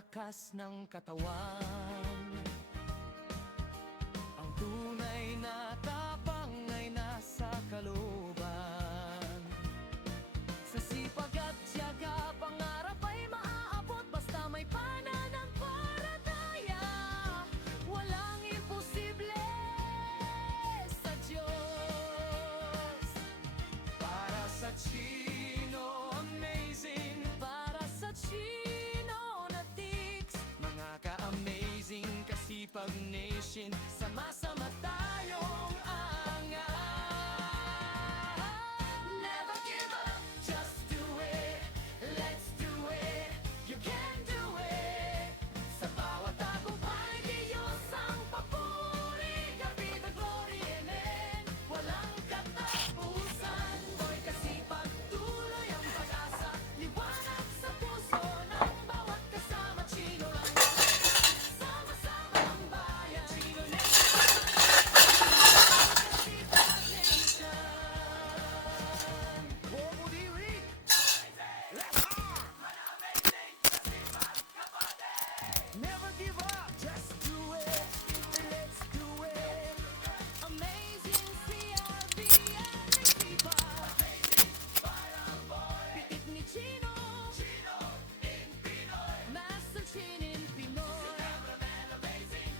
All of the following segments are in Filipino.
lakas ng katawan. Ang tunay na tapang ay nasa kalooban. Sa sipag at tiyaga, pangarap ay maaabot basta may pananampalataya. Walang imposible sa Diyos. Para sa Chino amazing, para sa Chino na tics, mga ka-amazing kasipag nation, sama-sama tayong angat. Never give up, just do it. Let's do it, you can do it. Sa bawat tagumpay, Diyos ang papuri. God be the glory, amen. Walang katapusan, boy kasipag, tuloy ang pag-asa. Liwanag sa puso ng bawat kasama. Chino lang malakas, sama-sama ang bayan. Chino Nation, Kasipag Nation. Buong Udiwig, let's go! Never give up, just do it. Let's do it. Amazing CRV and Kasipag. Pitik ni Chino, Master Chin in Pinoy.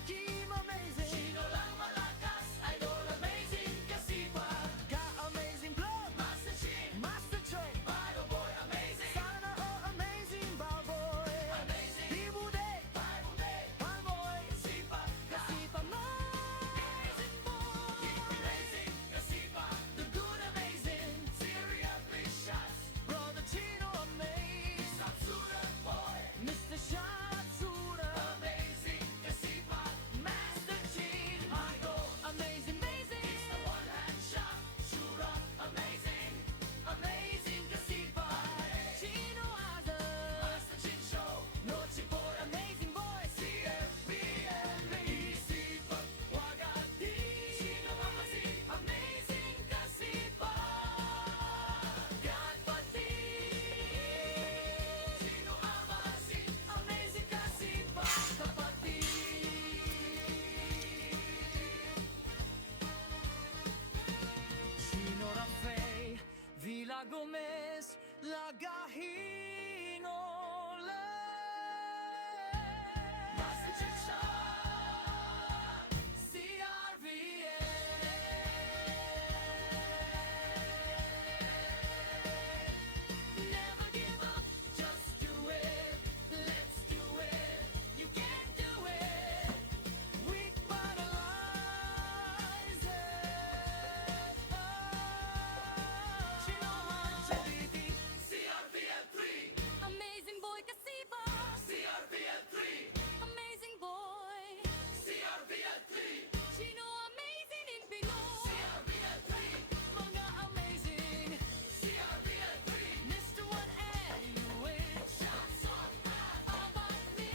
Team amazing, Chino lang malakas. Idol amazing, Kasipag. Ka-amazing vlog, Master Chin, Master Chong. Bible boy amazing, sana all amazing. Baboy amazing, Bibuday, Palboy, Kasipag, Kasipag amazing boy. Keep amazing, Kasipag. The good amazing, seriously shots. Brother Chino amazing, Satsura boy, Mr. Shatsura amazing, Kasipag. Master Chin, Idol amazing, amazing. He's the one-hand shot, shooter amazing, amazing, Kasipag. Chino has a Master Chin show, Noche boy amazing boy. CFBM, Kasipag, Wagati. Chino amazing, amazing, Kasipag. God pati. Chino amazing, amazing, Kasipag. Kapatid. Chino Rafael, Villa Gomez, Lagahino, Master Chin Never give up, just do it. Let's do it, you can do it. Weak paralyzed. Chino Mancheviti, CRPM3. Amazing boy Kasipag. CRPM3. Amazing boy. CRPM3. Chino amazing in Pinoy. CRPM3. Mga amazing. CRPM3. Mr. One Anyway. Shots on about me.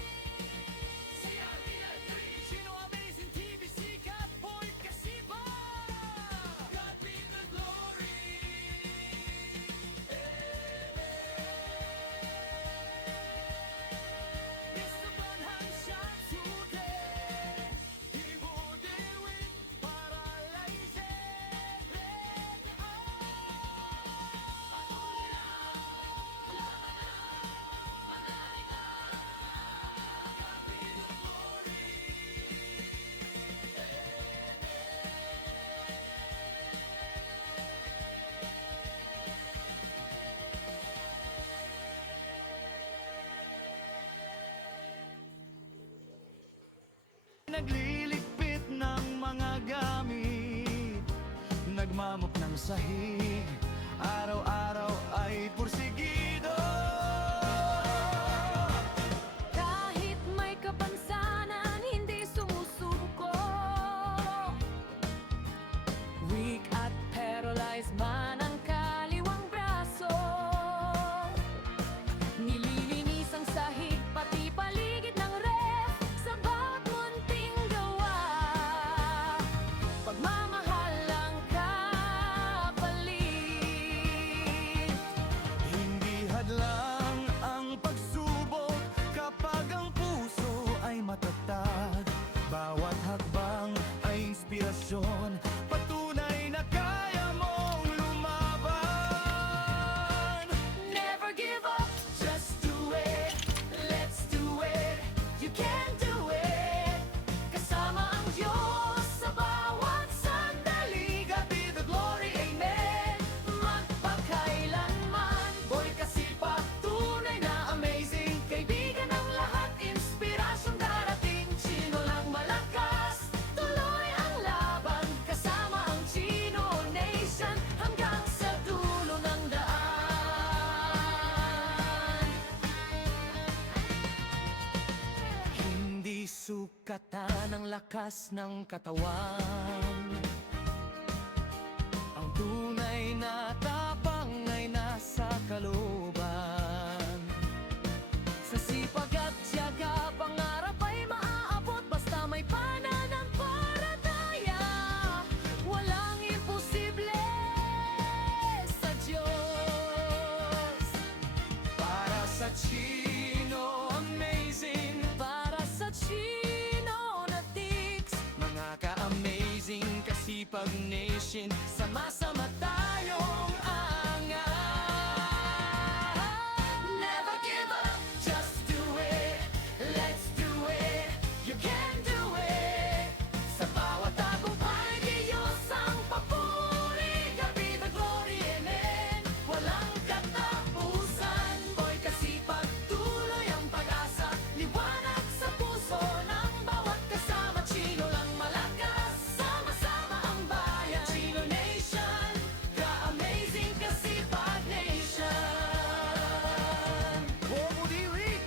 CRPM3. Chino amazing TV sikat boy Kasipag. God be the glory. Mr. Banhang Shatsuke, Ibudewit, Paralyze, nagliligpit ng mga gamit, nagmamok ng sahig, araw-araw ay pursigido. Kahit may kapansanan, hindi sumusuko. Weak at paralyzed man ang kaliwang braso. Nililinis ang sahig, pati paligid ng ref, sa bawat munting gawa. Pagmamahal ang kapalit, hindi hadlang kata ng lakas ng katawan. Ang tunay na tapang ay nasa kalooban. Sa sipag at tiyaga, pangarap ay maaabot basta may pananampalataya. Walang imposible sa Diyos. Para sa Chino amazing, para sa Chino na tics, mga ka-amazing kasipag nation, sama-sama tayong angat. Never give up, just do it. Let's do it, you can do it. Sa bawat tagumpay, Diyos ang papuri. God be the glory, amen. Walang katapusan, boy kasipag, tuloy ang pag-asa. Liwanag sa puso ng bawat kasama. Chino lang malakas, sama-sama ang bayan. Chino Nation, ka-amazing kasipag nation. Bumudiri,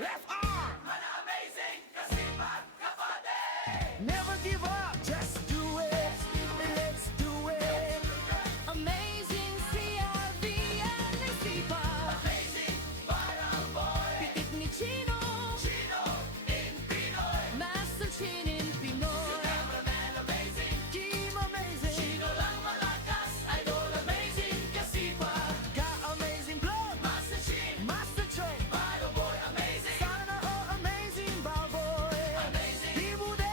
left arm, amazing kasipag kapatid. Never give up, just do it. Let's do it. Amazing CRV and Sipag. Amazing viral boy. Pitik ni Chino. Chino in Pinoy. Master Chin in Pinoy. Cameraman amazing. Team amazing. Chino lang malakas. Idol amazing kasipag. Ka-amazing vlog. Master Chin. Master Chong. Viral boy amazing. Sana all amazing Balboy. Amazing. Dibude.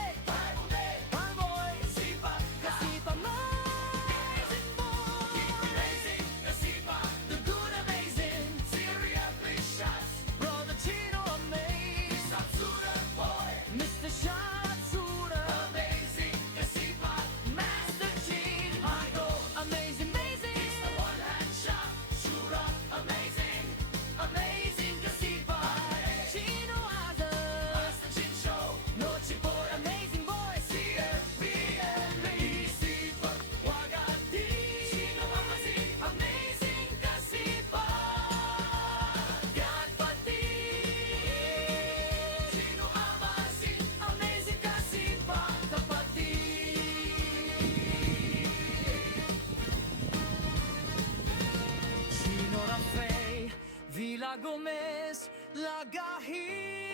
Balboy. Sipag. Kasipag amazing boy. Amazing kasipag. The good amazing. Syria please shots. Brother Chino amazing. Satsura boy. Mr. Shatsura. Amazing kasipag. Master Chin. Idol amazing, amazing. It's the one hand shot. Shura amazing. Amazing kasipag. Chino Ada. Master Chin show. Noche boy amazing boy. CFBN. Naisipag. Wagati. Chino amazing. Amazing kasipag. God pati. Chino amazing. Amazing kasipag. Kapatid. Chino Rafael, Villa Gomez, Lagahi.